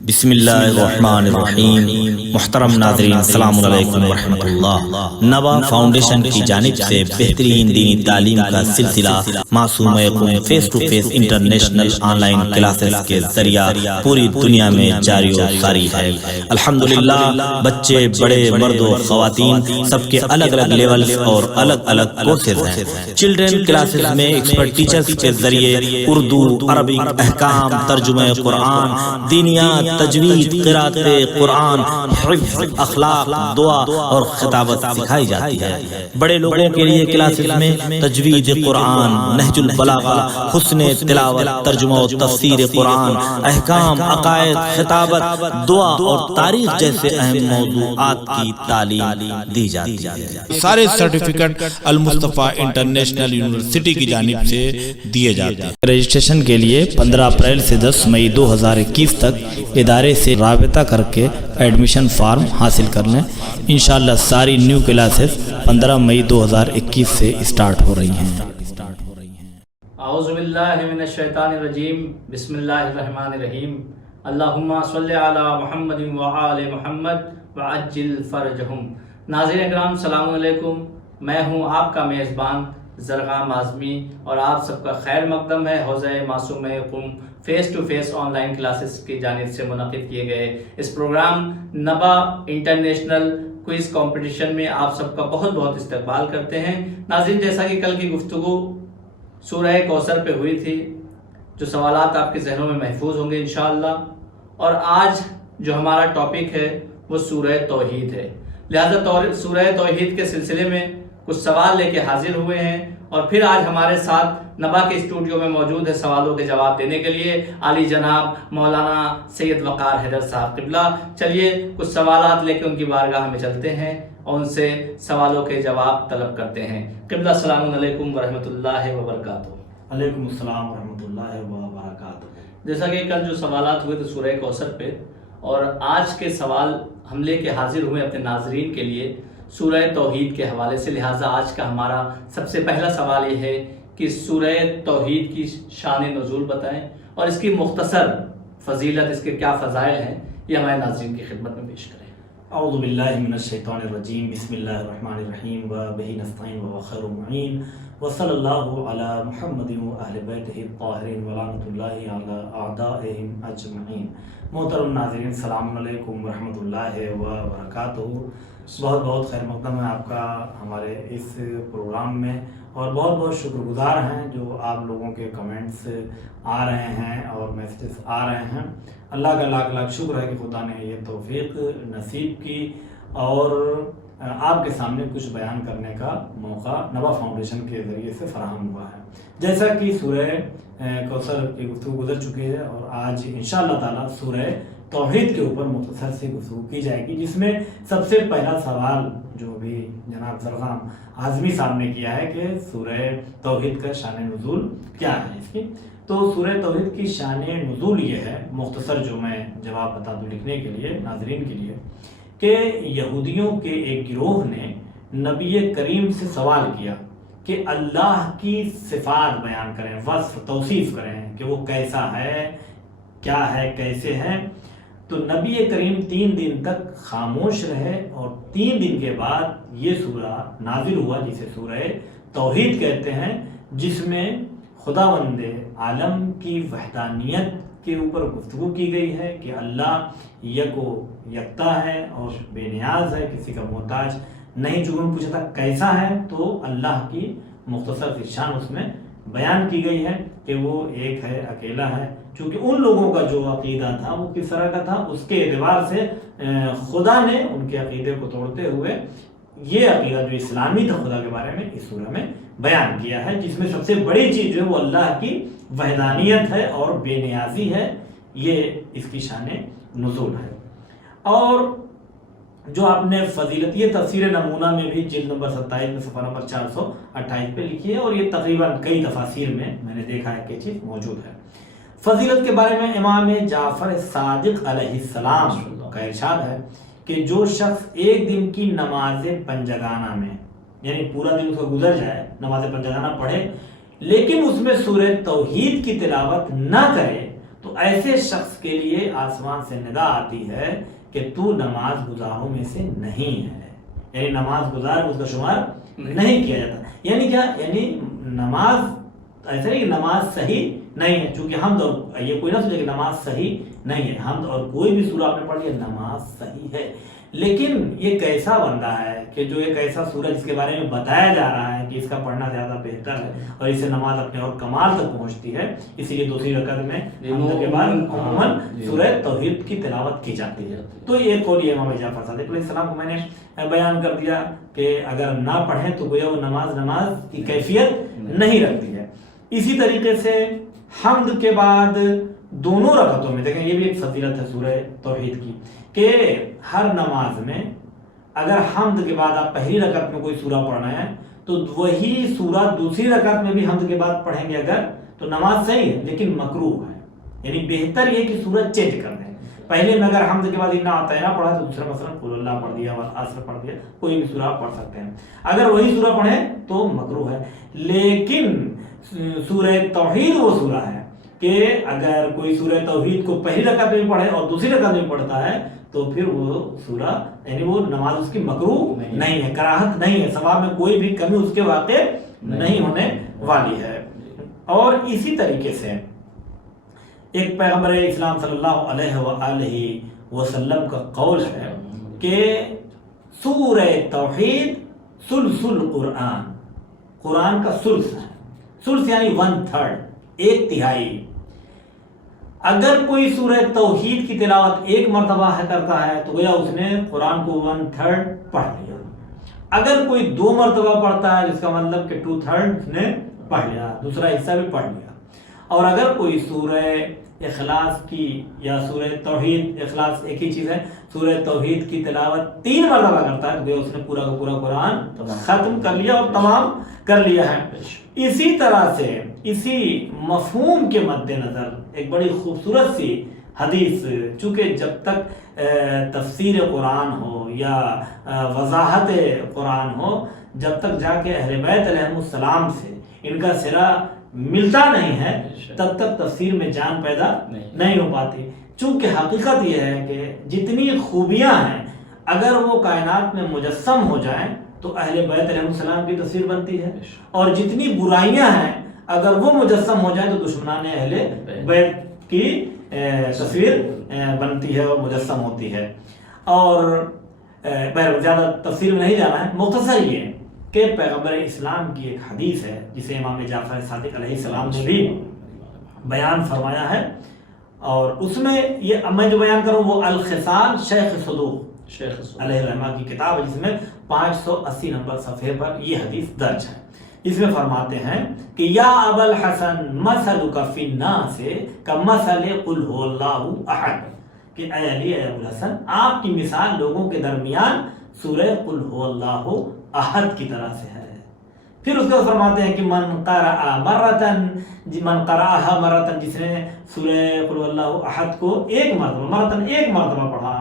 بسم اللہ الرحمن الرحیم۔ محترم ناظرین السلام علیکم ورحمۃ اللہ۔ نوا فاؤنڈیشن کی جانب سے بہترین دینی تعلیم کا سلسلہ Masoom Qom face to face international online classes کے ذریعہ پوری دنیا میں جاری و ساری ہے۔ الحمدللہ بچے بڑے مرد و خواتین سب کے الگ الگ لیول اور الگ الگ کورسز ہیں۔ چلڈرن کلاسز میں ایکسپرٹ ٹیچرز کے ذریعے اردو، عربک، احکام، ترجمہ قرآن، دینیات، تجوید، قرات قرآن، حفظ، اخلاق، دعا اور خطابت سکھائی جاتی ہے۔ بڑے لوگوں کے لیے کلاسز میں تجوید قرآن، نہج البلاغہ، حسن تلاوت، ترجمہ و تفسیر قرآن، احکام، عقائد، خطابت، دعا اور تاریخ جیسے اہم موضوعات کی تعلیم دی جاتی ہے۔ سارے سرٹیفکیٹ المصطفیٰ انٹرنیشنل یونیورسٹی کی جانب سے دیے جاتے ہیں۔ رجسٹریشن کے لیے 15 اپریل سے 10 مئی 2021 تک ادارے سے رابطہ کر کے ایڈمیشن فارم حاصل کر لیں۔ انشاءاللہ ساری نیو کلاسز 15 مئی 2021 سے اسٹارٹ ہو رہی ہیں۔ اعوذ باللہ من الشیطان الرجیم، بسم اللہ الرحمن الرحیم۔ اللہم صلی علی محمد وآل محمد وعجل فرجہم۔ ناظرین اکرام السلام علیکم، میں ہوں آپ کا میزبان زرغام اعظمی اور آپ سب کا خیر مقدم ہے Hawza Masoom Qom face to face online classes کی جانب سے منعقد کیے گئے اس program Naba international quiz competition میں آپ سب کا بہت بہت استقبال کرتے ہیں۔ ناظرین، جیسا کہ کل کی گفتگو سورہ کوثر پہ ہوئی تھی، جو سوالات آپ کے ذہنوں میں محفوظ ہوں گے انشاءاللہ، اور آج جو ہمارا ٹاپک ہے وہ سورہ توحید ہے، لہذا سورہ توحید کے سلسلے میں کچھ سوال لے کے حاضر ہوئے ہیں، اور پھر آج ہمارے ساتھ نبا کے اسٹوڈیو میں موجود ہے سوالوں کے جواب دینے کے لیے عالی جناب مولانا سید وقار حیدر صاحب قبلہ۔ چلیے کچھ سوالات لے کے ان کی بارگاہ میں چلتے ہیں اور ان سے سوالوں کے جواب طلب کرتے ہیں۔ قبلہ السلام علیکم ورحمۃ اللہ وبرکاتہ۔ علیکم السلام ورحمۃ اللہ وبرکاتہ۔ جیسا کہ کل جو سوالات ہوئے تھے سورہ کوثر پہ، اور آج کے سوال ہم لے کے حاضر ہوئے اپنے ناظرین کے لیے سورہ توحید کے حوالے سے، لہٰذا آج کا ہمارا سب سے پہلا سوال یہ ہے کہ سورہ توحید کی شان نزول بتائیں اور اس کی مختصر فضیلت، اس کے کیا فضائل ہیں، یہ ہمارے ناظرین کی خدمت میں پیش کریں۔ اعوذ باللہ من الشیطان الرجیم، بسم اللہ الرحمن الرحیم، وبہ نستعین وهو خیر المعین، وصلی اللہ علی محمد واہل بیتہ الطاہرین ولعنۃ اللہ علی اعدائہم اجمعین۔ محترم ناظرین السلام علیکم ورحمۃ اللہ وبرکاتہ۔ بہت بہت خیر مقدم ہے آپ کا ہمارے اس پروگرام میں، اور بہت بہت شکر گزار ہیں جو آپ لوگوں کے کمنٹس آ رہے ہیں اور میسیجز آ رہے ہیں۔ اللہ کا لاکھ لاکھ شکر ہے کہ خدا نے یہ توفیق نصیب کی اور آپ کے سامنے کچھ بیان کرنے کا موقع نوا فاؤنڈیشن کے ذریعے سے فراہم ہوا ہے۔ جیسا کہ سورہ کوثر کی گفتگو گزر چکی ہے، اور آج انشاءاللہ تعالی سورہ توحید کے اوپر مختصر سی گفتگو کی جائے گی، جس میں سب سے پہلا سوال جو بھی جناب زرغام اعظمی صاحب نے کیا ہے کہ سورہ توحید کا شان نزول کیا ہے اس کی، تو سورہ توحید کی شان نزول یہ ہے، مختصر جو میں جواب بتا دوں لکھنے کے لیے ناظرین کے لیے، کہ یہودیوں کے ایک گروہ نے نبی کریم سے سوال کیا کہ اللہ کی صفات بیان کریں، وصف توصیف کریں کہ وہ کیسا ہے، کیا ہے، کیسے ہے۔ تو نبی کریم 3 دن تک خاموش رہے، اور 3 دن کے بعد یہ سورہ نازل ہوا جسے سورہ توحید کہتے ہیں، جس میں خداوند عالم کی وحدانیت کے اوپر گفتگو کی گئی ہے کہ اللہ یک و یکتا ہے اور بے نیاز ہے، کسی کا محتاج نہیں۔ چونکہ پوچھا تھا کیسا ہے، تو اللہ کی مختصر سی شان اس میں بیان کی گئی ہے کہ وہ ایک ہے، اکیلا ہے۔ چونکہ ان لوگوں کا جو عقیدہ تھا وہ کس طرح کا تھا، اس کے اعتبار سے خدا نے ان کے عقیدے کو توڑتے ہوئے یہ عقیدہ جو اسلامی تھا خدا کے بارے میں اس سورہ میں بیان کیا ہے، جس میں سب سے بڑی چیز جو ہے وہ اللہ کی وحدانیت ہے اور بے نیازی ہے، یہ اس کی شان نزول ہے۔ اور جو آپ نے فضیلت، یہ تفسیر نمونہ میں بھی جلد نمبر 27 میں صفحہ نمبر 428 پہ لکھی ہے، اور یہ تقریباً کئی تفاسیر میں نے دیکھا ہے کہ چیز موجود ہے۔ فضیلت کے بارے میں امام جعفر صادق علیہ السلام کا ارشاد ہے کہ جو شخص ایک دن کی نماز پنجگانہ میں، یعنی پورا دن اس کا گزر جائے نماز پنجگانہ پڑھے، لیکن اس میں سورہ توحید کی تلاوت نہ کرے، تو ایسے شخص کے لیے آسمان سے ندا آتی ہے کہ تو نماز گزاروں میں سے نہیں ہے، یعنی نماز گزار اس کا شمار نہیں کیا جاتا۔ یعنی کیا؟ یعنی نماز ایسا نہیں کہ نماز صحیح نہیں ہے، چونکہ حمد اور یہ کوئی نہ سوچے کہ نماز صحیح نہیں ہے، حمد اور کوئی بھی سورہ آپ نے پڑھ لیا نماز صحیح ہے، لیکن یہ کیسا بندہ ہے کہ جو ایک ایسا سورہ جس کے بارے میں بتایا جا رہا ہے کہ اس کا پڑھنا زیادہ بہتر ہے اور اس سے نماز اپنے اور کمال تک پہنچتی ہے، اسی لیے دوسری رکعت میں حمد کے بعد عموماً سورہ توحید کی تلاوت کی جاتی ہے۔ تو یہ قول یہ امام جعفر صادق علیہ السلام کو میں نے بیان کر دیا کہ اگر نہ پڑھیں تو گویا وہ نماز کی کیفیت نہیں رکھتی ہے۔ اسی طریقے سے حمد کے بعد دونوں رکعتوں میں دیکھیں یہ بھی ایک فضیلت ہے سورہ توحید کی کہ ہر نماز میں اگر حمد کے بعد آپ پہلی رکعت میں کوئی سورہ پڑھنا ہے تو وہی سورہ دوسری رکعت میں بھی حمد کے بعد پڑھیں گے اگر تو نماز صحیح ہے، لیکن مکروہ ہے، یعنی بہتر یہ کہ سورہ چینج کر دیں۔ پہلے میں اگر حمد کے بعد انا اعطینا پڑھا تو دوسرا مثلا قل اللہ پڑھ دیا والعصر پڑھ دیا، کوئی بھی سورہ پڑھ سکتے ہیں۔ اگر وہی سورہ پڑھیں تو مکروہ ہے، لیکن سورہ توحید وہ سورہ ہے کہ اگر کوئی سورہ توحید کو پہلی رکعت میں پڑھے اور دوسری رکعت میں پڑھتا ہے تو پھر وہ سورہ یعنی وہ نماز اس کی مکروہ نہیں ہے، کراہت نہیں ہے، ثواب میں کوئی بھی کمی اس کے واقع نہیں ہونے والی ہے۔ اور اسی طریقے سے ایک پیغمبر اسلام صلی اللہ علیہ وآلہ وسلم کا قول ہے کہ سورہ توحید ثلث القرآن، قرآن کا ثلث ہے، ثلث یعنی 1/3، ایک تہائی۔ اگر کوئی سورہ توحید کی تلاوت ایک مرتبہ کرتا ہے تو گویا اس نے قرآن کو 1/3 پڑھ لیا۔ اگر کوئی 2 مرتبہ پڑھتا ہے جس کا مطلب کہ 2/3 اس نے پڑھ لیا، دوسرا حصہ بھی پڑھ لیا۔ اور اگر کوئی سورہ اخلاص کی یا سورہ توحید، اخلاص ایک ہی چیز ہے، سورہ توحید کی تلاوت 3 مرتبہ کرتا ہے تو گویا اس نے پورا کا پورا قرآن ختم کر لیا اور تمام کر لیا ہے۔ اسی طرح سے اسی مفہوم کے مد نظر ایک بڑی خوبصورت سی حدیث، چونکہ جب تک تفسیر قرآن ہو یا وضاحت قرآن ہو، جب تک جا کے اہل بیت علیہ السلام سے ان کا صلہ ملتا نہیں ہے تب تک تفسیر میں جان پیدا نہیں ہو پاتی، چونکہ حقیقت یہ ہے کہ جتنی خوبیاں ہیں اگر وہ کائنات میں مجسم ہو جائیں تو اہل بیت علیہ السلام کی تصویر بنتی ہے، اور جتنی برائیاں ہیں اگر وہ مجسم ہو جائیں تو دشمنان اہل بیت کی تصویر بنتی ہے اور مجسم ہوتی ہے۔ اور زیادہ تفسیر میں نہیں جانا ہے، مختصر یہ کہ پیغمبر اسلام کی ایک حدیث ہے جسے امام جعفر صادق علیہ السلام نے بھی بیان فرمایا ہے، اور اس میں یہ میں جو بیان کروں وہ الخصال شیخ صدوق علیہ الرحمہ کی کتاب ہے، جس میں 580 نمبر صفحے پر یہ حدیث درج ہے۔ اس میں فرماتے ہیں کہ یا ابا الحسن مثلک فی الناس کمثل قل هو اللہ احد، کہ اے علی اے ابو الحسن آپ کی مثال لوگوں کے درمیان سورہ قل هو اللہ احد کی طرح سے ہے۔ پھر اس کو فرماتے ہیں کہ من قرأ مرتن، من قرأها مرتن، جس نے سورہ قل هو اللہ احد کو ایک مرتبہ پڑھا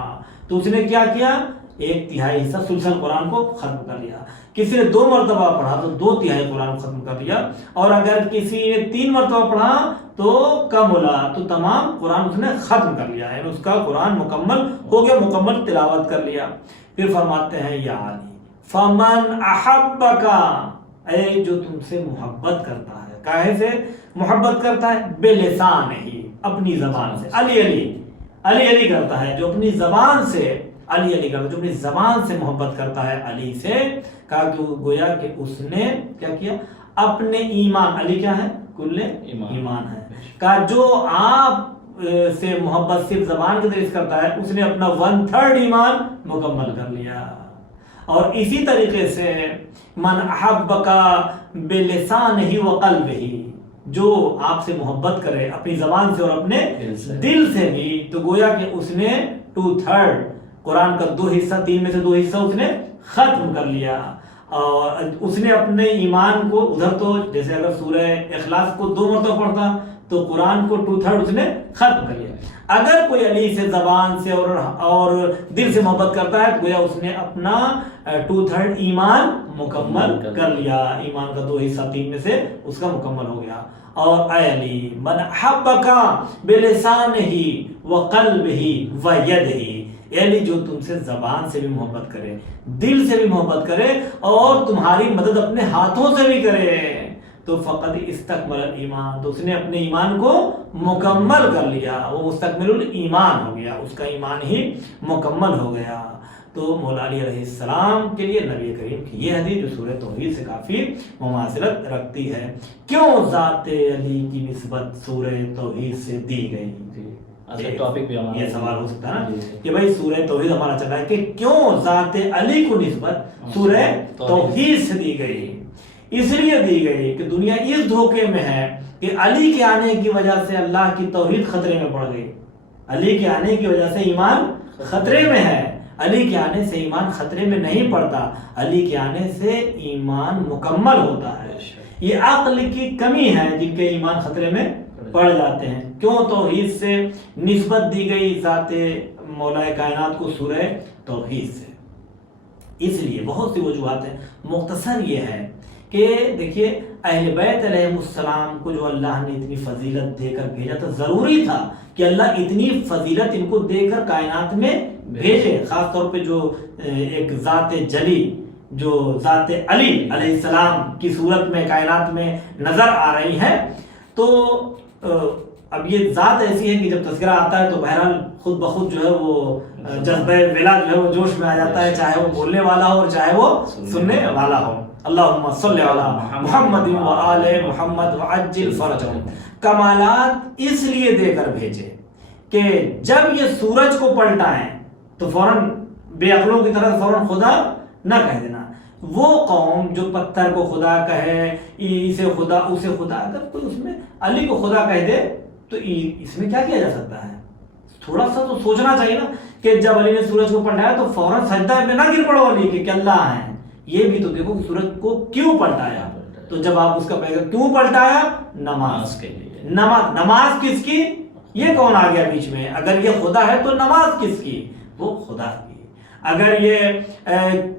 تو اس نے کیا کیا؟ 1/3 حصہ سلسل قرآن کو ختم کر لیا۔ کسی نے 2 مرتبہ پڑھا تو 2/3 قرآن کو ختم کر لیا، اور اگر کسی نے 3 مرتبہ پڑھا تو کملا، تو تمام قرآن اس نے ختم کر لیا، یعنی اس کا قرآن مکمل ہو گیا، مکمل تلاوت کر لیا۔ پھر فرماتے ہیں یا علی فمن احبک، اے جو تم سے محبت کرتا ہے، کاہے سے محبت کرتا ہے؟ بلسان ہی، اپنی زبان سے، علی علی علی علی کرتا ہے، جو اپنی زبان سے علی علی کرتا ہے، جو اپنی زبان سے محبت کرتا ہے علی سے، کہا کہ گویا کہ اس نے کیا کیا؟ اپنے ایمان، علی کیا ہے؟ کل ایمان ہے، کہا جو آپ سے محبت صرف زبان کے ذریعے کرتا ہے اس نے اپنا 1/3 ایمان مکمل کر لیا۔ اور اسی طریقے سے من احبک بلسانہ وقلبہ، جو آپ سے محبت کرے اپنی زبان سے اور اپنے دل سے بھی، تو گویا کہ اس نے 2/3 قرآن کا 2 حصہ، 3 میں سے 2 حصہ اس نے ختم کر لیا، اور اس نے اپنے ایمان کو ادھر تو جیسے اگر سورہ اخلاص کو 2 مرتبہ پڑھتا تو قرآن کو 2/3 اس نے ختم کر لیا۔ اگر کوئی علی سے زبان سے اور دل سے محبت کرتا ہے تو گویا اس نے اپنا 2/3 ایمان مکمل کر لیا، ایمان کا 2 حصہ 3 میں سے اس کا مکمل ہو گیا۔ اور اے علی من حبک بلسانہ وقلبہ ویدہ، اے علی جو تم سے زبان سے بھی محبت کرے، دل سے بھی محبت کرے اور تمہاری مدد اپنے ہاتھوں سے بھی کرے تو فقط استکمل الایمان، تو اس نے اپنے ایمان کو مکمل کر لیا، وہ مستکمل الایمان ہو گیا، اس کا ایمان ہی مکمل ہو گیا۔ تو مولا علی علیہ السلام کے لیے نبی کریم کی یہ حدیث جو سورہ توحید سے کافی مماثلت رکھتی ہے۔ کیوں ذات علی کی نسبت سورہ توحید سے دی گئی؟ ٹاپک بھی یہ سوال ہو سکتا ہے نا کہ بھائی سورہ توحید ہمارا چل رہا ہے کہ کیوں ذات علی کو نسبت سورہ توحید سے دی گئی؟ اس لیے دی گئی کہ دنیا اس دھوکے میں ہے کہ علی کے آنے کی وجہ سے اللہ کی توحید خطرے میں پڑ گئی، علی کے آنے کی وجہ سے ایمان خطرے میں ہے۔ علی کے آنے سے ایمان خطرے میں نہیں پڑتا، علی کے آنے سے ایمان مکمل ہوتا ہے۔ یہ عقل کی کمی ہے جن کے ایمان خطرے میں پڑ جاتے ہیں۔ کیوں توحید سے نسبت دی گئی ذات مولا کائنات کو سورہ توحید سے؟ اس لیے بہت سی وجوہات ہیں، مختصر یہ ہے کہ دیکھیے اہل بیت علیہ السلام کو جو اللہ نے اتنی فضیلت دے کر بھیجا تھا، ضروری تھا کہ اللہ اتنی فضیلت ان کو دے کر کائنات میں بھیجے، خاص طور پہ جو ایک ذات جلی جو ذات علی علیہ السلام کی صورت میں کائنات میں نظر آ رہی ہے۔ تو اب یہ ذات ایسی ہے کہ جب تذکرہ آتا ہے تو بہرحال خود بخود جو ہے وہ جذبہ ولا جو ہے وہ جوش میں آ جاتا ہے، چاہے وہ بولنے والا ہو اور چاہے وہ سننے والا ہو۔ اللہم صلی علی محمد و آل محمد وعجل فرجہم۔ کمالات اس لیے دے کر بھیجے کہ جب یہ سورج کو پلٹائیں تو فوراً بے عقلوں کی طرح فوراً خدا نہ کہہ دینا۔ وہ قوم جو پتھر کو خدا کہے، اسے خدا اسے خدا، اگر کوئی اس میں علی کو خدا کہہ دے تو اس میں کیا کیا جا سکتا ہے؟ تھوڑا سا تو سوچنا چاہیے نا کہ جب علی نے سورج کو پلٹایا تو فوراً سجدہ میں نہ گر پڑو علی کہ اللہ ہیں۔ یہ بھی تو دیکھو کہ سورج کو کیوں پلٹایا، تو جب آپ اس کا پیغام کیوں پلٹایا؟ نماز کے لیے۔ نماز کس کی؟ یہ کون آ گیا بیچ میں؟ اگر یہ خدا ہے تو نماز کس کی؟ وہ خدا کی۔ اگر یہ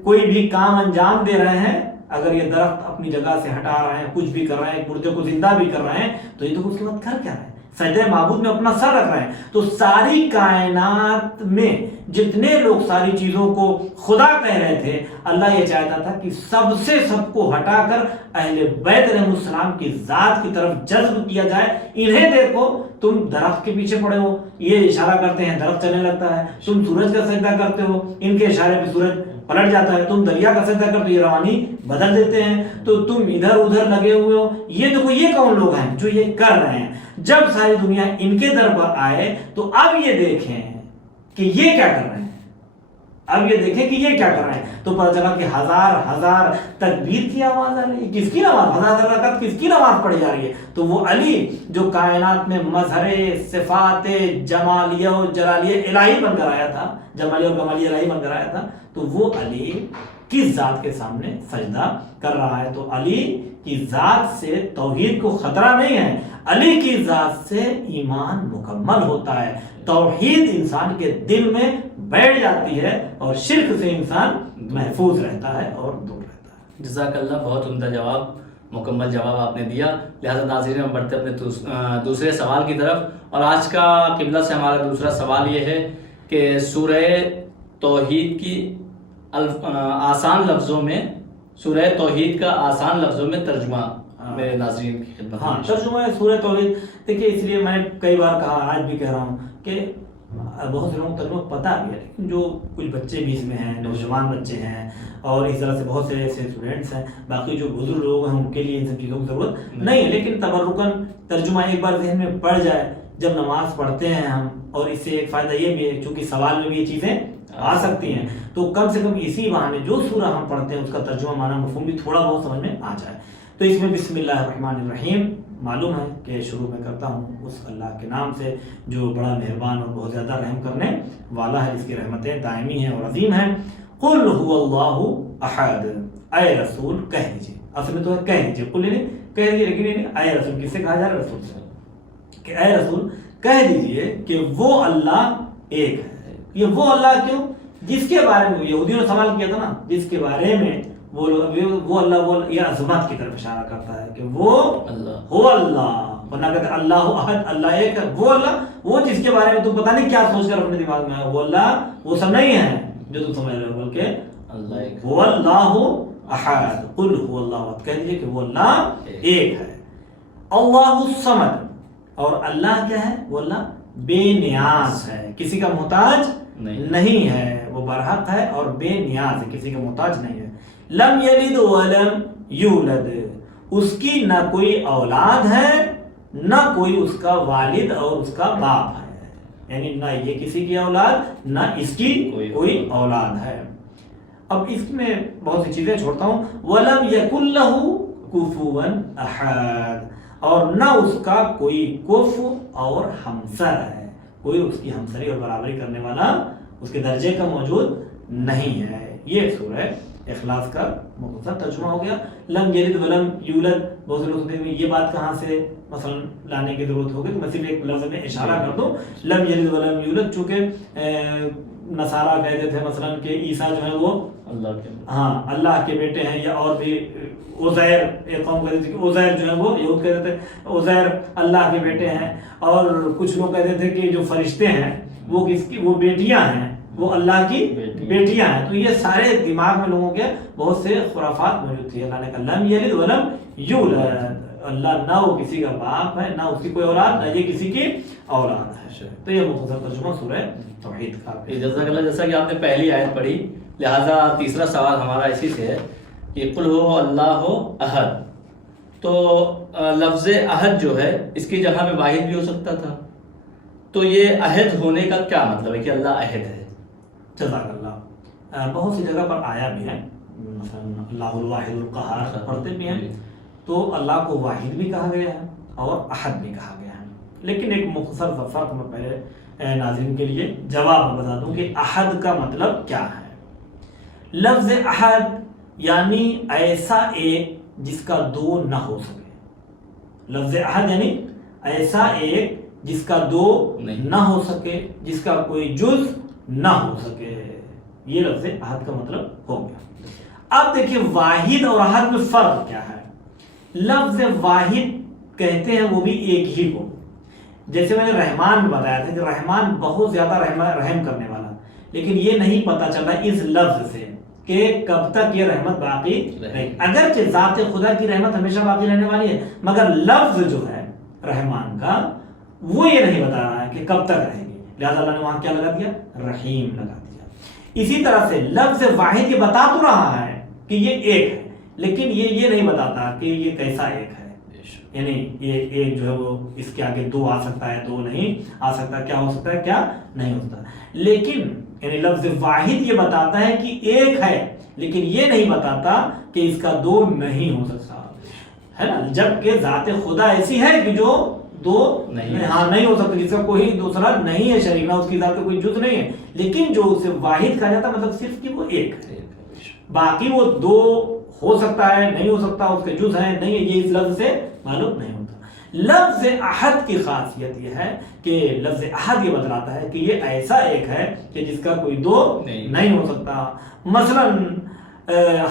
کوئی بھی کام انجام دے رہے ہیں، اگر یہ درخت اپنی جگہ سے ہٹا رہے ہیں، کچھ بھی کر رہے ہیں، مردے کو زندہ بھی کر رہے ہیں، تو یہ تو اس کے بعد کر کیا رہے ہیں؟ سجدہ معبود میں اپنا سر رکھ رہے ہیں۔ تو ساری کائنات میں جتنے لوگ ساری چیزوں کو خدا کہہ رہے تھے، اللہ یہ چاہتا تھا کہ سب سے سب کو ہٹا کر اہل بیت علیہ السلام کی ذات کی طرف جذب کیا جائے۔ انہیں دیکھو، تم درخت کے پیچھے پڑے ہو، یہ اشارہ کرتے ہیں درخت چلنے لگتا ہے، تم سورج کا سجدہ کرتے ہو، ان کے اشارے پہ سورج پلٹ جاتا ہے، تم دریا کا سجدہ کرتے ہو، یہ روانی بدل دیتے ہیں، تو تم ادھر ادھر لگے ہوئے ہو۔ یہ دیکھو یہ کون لوگ ہیں جو یہ کر رہے ہیں؟ جب ساری دنیا ان کے در پر آئے تو اب یہ دیکھیں کہ یہ کیا کر رہے ہیں، اب یہ دیکھیں کہ یہ کیا کر رہے ہیں۔ تو پتہ چلا کہ ہزار ہزار تکبیر کی آواز آ رہی ہے، کس کی نماز؟ ہزار رکعت کس کی نماز پڑھی جا رہی ہے؟ تو وہ علی جو کائنات میں مظہر صفات جمالیہ و جلالیہ الہی بن کر آیا تھا، جمالیہ اور کمالیہ الہی بن کر آیا تھا، تو وہ علی کس ذات کے سامنے سجدہ کر رہا ہے؟ تو علی کی ذات سے توحید کو خطرہ نہیں ہے، علی کی ذات سے ایمان مکمل ہوتا ہے، توحید انسان کے دل میں بیٹھ جاتی ہے اور شرک سے انسان محفوظ رہتا ہے اور دور رہتا ہے۔ جزاک اللہ، بہت عمدہ جواب، مکمل جواب آپ نے دیا۔ لہذا ناظرین، ہم بڑھتے اپنے دوسرے سوال کی طرف، اور آج کا قبلہ سے ہمارا دوسرا سوال یہ ہے کہ سورہ توحید کی آسان لفظوں میں، سورہ توحید کا آسان لفظوں میں ترجمہ میرے ناظرین کی خدمت۔ ہاں، ترجمہ سورہ توحید دیکھیے، اس لیے میں نے کئی بار کہا، آج بھی کہہ رہا ہوں کہ بہت سے لوگوں کو ترجمہ پتہ بھی ہے، لیکن جو کچھ بچے بھی اس میں ہیں، نوجوان بچے ہیں، اور اس طرح سے بہت سے ایسے اسٹوڈنٹس ہیں، باقی جو بزرگ لوگ ہیں ان کے لیے ان سب چیزوں کی ضرورت نہیں ہے، لیکن تبرکاً ترجمہ ایک بار ذہن میں پڑ جائے جب نماز پڑھتے ہیں ہم، اور اس سے ایک فائدہ یہ بھی ہے چونکہ سوال میں بھی یہ چیزیں آ سکتی ہیں، تو کم سے کم اسی بہانے جو سورہ ہم پڑھتے ہیں اس کا ترجمہ معنی مفہوم بھی تھوڑا بہت سمجھ میں آ جائے۔ تو اس میں بسم اللہ الرحمن الرحیم معلوم ہے کہ شروع میں کرتا ہوں اس اللہ کے نام سے جو بڑا مہربان اور بہت زیادہ رحم کرنے والا ہے، جس کی رحمتیں دائمی ہیں اور عظیم ہیں۔ قل هو اللہ احد، اے رسول کہہ دیجیے، اصل میں تو ہے کہہ دیجیے، قل نہیں کہہ دیجیے، لیکن اے رسول کس سے کہا جا رہا ہے؟ رسول سے، کہ اے رسول کہہ دیجیے کہ وہ اللہ ایک ہے۔ یہ وہ اللہ کیوں؟ جس کے بارے میں یہودیوں نے سوال کیا تھا نا، جس کے بارے میں وہ اللہ، یہ عظمت کی طرف اشارہ کرتا ہے کہ وہ اللہ ورنہ کہتے ہیں اللہ احد، اللہ ایک ہے، وہ اللہ، وہ جس کے بارے میں تم پتہ نہیں کیا سوچ کر اپنے دماغ میں آیا، وہ اللہ وہ سب نہیں ہے جو تم سمجھ رہے ہو، بلکہ اللہ ایک هو اللہ احد، قل هو اللہ احد، کہہ دیجئے کہ وہ اللہ ایک ہے۔ اللہ الصمد، اور اللہ کیا ہے؟ وہ اللہ بے نیاز ہے، کسی کا محتاج نہیں ہے، وہ برحق ہے اور بے نیاز ہے، کسی کا محتاج نہیں ہے۔ لم یلد ولم یولد، اس کی نہ کوئی اولاد ہے نہ کوئی اس کا والد اور اس کا باپ ہے، یعنی نہ یہ کسی کی اولاد نہ اس کی کوئی اولاد ہے۔ اب اس میں بہت سی چیزیں چھوڑتا ہوں۔ وَلَمْ يَكُنْ لَهُ كُفُوًا أَحَدٌ، اور نہ اس کا کوئی کفو اور ہمسر ہے، کوئی اس کی ہمسری اور برابری کرنے والا اس کے درجے کا موجود نہیں ہے۔ یہ سورہ اخلاص کا مختصر ترجمہ ہو گیا۔ لم یلد ولم یولد، بہت سے لوگ سوچتے ہیں یہ بات کہاں سے مثلا لانے کی ضرورت ہوگی، تو میں صرف ایک لفظ میں اشارہ کر دوں، لم یلد ولم یولد، چونکہ نصارہ کہتے تھے مثلا کہ عیسیٰ جو ہے وہ اللہ کے بیٹے ہیں، یا اور بھی عزیر، ایک قوم کہتے تھے کہ عزیر جو ہے وہ، یہود کہتے تھے عزیر اللہ کے بیٹے ہیں، اور کچھ لوگ کہتے تھے کہ جو فرشتے ہیں وہ کس کی، وہ بیٹیاں ہیں، وہ اللہ کی بیٹیاں ہیں۔ تو یہ سارے دماغ میں لوگوں کے بہت سے خرافات موجود تھی۔ اللہ نے کہا لم یلد ولم یولد، اللہ نہ وہ کسی کا باپ ہے نہ اس کی کوئی اولاد، نہ یہ کسی کی اولاد ہے۔ تو یہ مختصر ترجمہ سورہ توحید کا۔ جزاک اللہ، جیسا کہ آپ نے پہلی آیت پڑھی، لہٰذا تیسرا سوال ہمارا اسی سے ہے کہ قل ہو اللہ احد، تو لفظ احد جو ہے اس کی جگہ میں واحد بھی ہو سکتا تھا، تو یہ عہد ہونے کا کیا مطلب ہے کہ اللہ عہد ہے؟ جزاک اللہ، بہت سی جگہ پر آیا بھی ہے، مثلا اللہ الواحد القہار پڑھتے بھی ہیں، تو اللہ کو واحد بھی کہا گیا ہے اور احد بھی کہا گیا ہے۔ لیکن ایک مختصر سا فرق میں پہلے ناظرین کے لیے جواب بتا دوں کہ احد کا مطلب کیا ہے۔ لفظ احد یعنی ایسا ایک جس کا دو نہ ہو سکے، لفظ احد یعنی ایسا ایک جس کا دو نہ ہو سکے، جس کا کوئی جز نہ ہو سکے، یہ لفظ احد کا مطلب ہو گیا۔ اب دیکھیں واحد اور احد میں فرق کیا ہے۔ لفظ واحد کہتے ہیں وہ بھی ایک ہی کو، جیسے میں نے رحمان میں بتایا تھا کہ رحمان بہت زیادہ رحم کرنے والا، لیکن یہ نہیں پتا چل رہا اس لفظ سے کہ کب تک یہ رحمت باقی رہے گی، اگرچہ ذات خدا کی رحمت ہمیشہ باقی رہنے والی ہے، مگر لفظ جو ہے رحمان کا وہ یہ نہیں بتا رہا ہے کہ کب تک رہے گی، لہذا اللہ نے وہاں کیا لگا دیا؟ رحیم لگا دیا۔ اسی طرح سے لفظ واحد یہ بتا تو رہا ہے کہ یہ ایک ہے، لیکن یہ نہیں بتاتا کہ یہ کیسا ایک ہے، یعنی یہ ایک جو ہے وہ اس کے آگے دو آ سکتا ہے، دو نہیں آ سکتا، کیا ہو سکتا ہے کیا نہیں ہوتا۔ لیکن یعنی لفظ واحد یہ بتاتا ہے کہ ایک ہے، لیکن یہ نہیں بتاتا کہ اس کا دو نہیں ہو سکتا، ہے نا، جبکہ ذات خدا ایسی ہے کہ جو دو نہیں ہو سکتا، جس کا کوئی دوسرا نہیں ہے شریک، نہ اس کی ذات کا کوئی جز نہیں ہے، لیکن جو اسے واحد کہا جاتا مطلب صرف کہ وہ ایک ہے، باقی وہ دو ہو سکتا ہے نہیں ہو سکتا، اس کے جز ہیں نہیں ہے، یہ اس لفظ سے معلوم نہیں ہوتا۔ لفظ احد کی خاصیت یہ ہے کہ لفظ احد یہ بتلاتا ہے کہ یہ ایسا ایک ہے کہ جس کا کوئی دو نہیں ہو سکتا۔ مثلا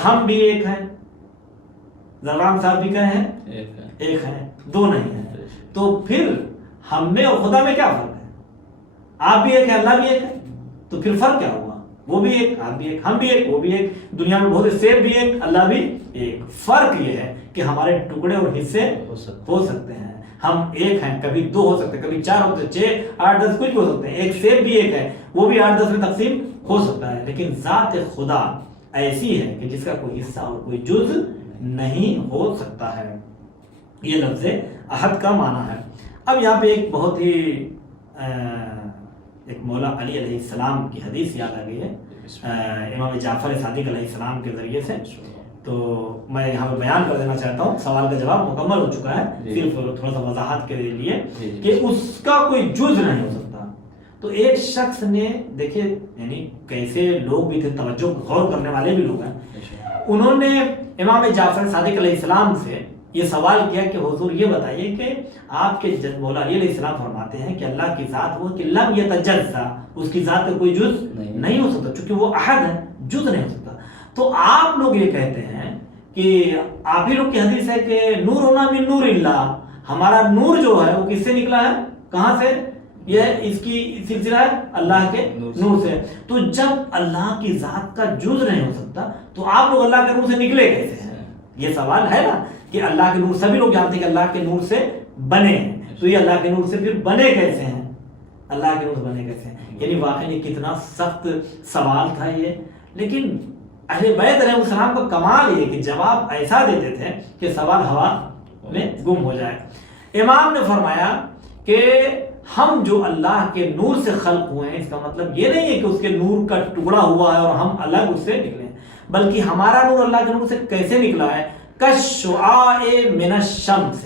ہم بھی ایک ہیں، زلرام صاحب بھی کہے ہیں ایک ہیں، دو نہیں ہیں، تو پھر ہم میں اور خدا میں کیا فرق ہے؟ آپ بھی ایک ہے، اللہ بھی ایک ہے، تو پھر فرق کیا ہوا؟ وہ بھی ایک، آپ بھی ایک، ہم بھی ایک، وہ بھی ایک، دنیا میں بہت سے سیب بھی ایک، اللہ بھی ایک۔ فرق یہ ہے کہ ہمارے ٹکڑے اور حصے ہو سکتے ہیں، ہم ایک ہیں، کبھی دو ہو سکتے ہیں، کبھی چار ہو سکتے ہیں، 6 8 10 کچھ بھی ہو سکتے ہیں، ایک سیب بھی ایک ہے، وہ بھی 8 10 میں تقسیم ہو سکتا ہے، لیکن ذات خدا ایسی ہے کہ جس کا کوئی حصہ اور کوئی جز نہیں ہو سکتا ہے۔ یہ لفظ احد کا معنی ہے۔ اب یہاں پہ ایک بہت ہی ایک مولا علی علیہ السلام کی حدیث یاد آ گئی ہے، امام جعفر صادق علیہ السلام کے ذریعے سے، تو میں یہاں پہ بیان کر دینا چاہتا ہوں، سوال کا جواب مکمل ہو چکا ہے، صرف تھوڑا سا وضاحت کے لیے کہ اس کا کوئی جز نہیں ہو سکتا۔ تو ایک شخص نے دیکھے، یعنی کیسے لوگ بھی تھے، توجہ غور کرنے والے بھی لوگ ہیں، انہوں نے امام جعفر صادق علیہ السلام سے یہ سوال کیا کہ حضور یہ بتائیے کہ آپ کے مولا علی علیہ السلام فرماتے ہیں کہ اللہ کی ذات وہ کہ لم یتجزا، اس کی ذات کا کوئی جز نہیں ہو سکتا، چونکہ وہ احد ہے، جز نہیں ہو سکتا۔ تو آپ لوگ یہ کہتے ہیں کہ آپ ہی لوگ کی حدیث ہے کہ نورنا من نور اللہ، ہمارا نور جو ہے وہ کس سے نکلا ہے؟ کہاں سے؟ یہ اس کی سلسلہ ہے اللہ کے نور سے. تو جب اللہ کی ذات کا جز نہیں ہو سکتا تو آپ لوگ اللہ کے نور سے نکلے کیسے ہیں؟ یہ سوال ہے نا کہ اللہ کے نور، سبھی لوگ جانتے ہیں کہ اللہ کے نور سے بنے ہیں، تو یہ اللہ کے نور سے پھر بنے کیسے ہیں؟ اللہ کے نور سے بنے کیسے ہیں؟ یعنی واقعی کتنا سخت سوال تھا یہ، لیکن اہل بیت علیہ السلام کا کمال یہ کہ جواب ایسا دیتے تھے کہ سوال ہوا میں گم ہو جائے. امام نے فرمایا کہ ہم جو اللہ کے نور سے خلق ہوئے ہیں، اس کا مطلب یہ نہیں ہے کہ اس کے نور کا ٹکڑا ہوا ہے اور ہم الگ اس سے نکلے ہیں، بلکہ ہمارا نور اللہ کے نور سے کیسے نکلا ہے؟ کالشعاع من الشمس،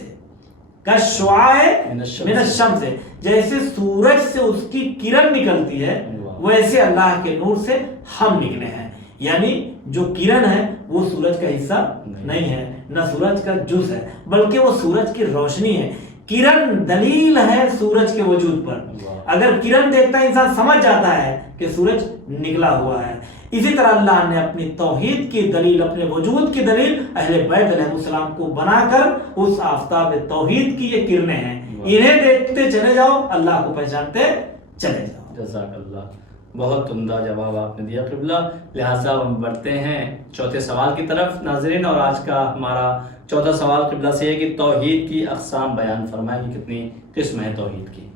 کالشعاع من الشمس، جیسے سورج سے اس کی کرن نکلتی ہے ویسے اللہ کے نور سے ہم نکلے ہیں. یعنی جو کرن ہے وہ سورج کا حصہ نہیں ہے، نہ سورج کا جز ہے، بلکہ وہ سورج کی روشنی ہے. کرن دلیل ہے سورج کے وجود پر. اگر کرن دیکھتا ہے انسان سمجھ جاتا ہے کہ سورج نکلا ہوا ہے. اسی طرح اللہ نے اپنی توحید کی دلیل، اپنے وجود کی دلیل اہل بیت علیہ السلام کو بنا کر اس آفتاب توحید کی یہ کرنیں ہیں، انہیں دیکھتے چلے جاؤ اللہ کو پہچانتے چلے جاؤ. جزاک اللہ، بہت عمدہ جواب آپ نے دیا قبلہ. لہٰذا ہم بڑھتے ہیں چوتھے سوال کی طرف ناظرین، اور آج کا ہمارا چوتھا سوال قبلہ سے ہے کہ توحید کی اقسام بیان فرمائیں کہ کتنی قسم ہے توحید کی.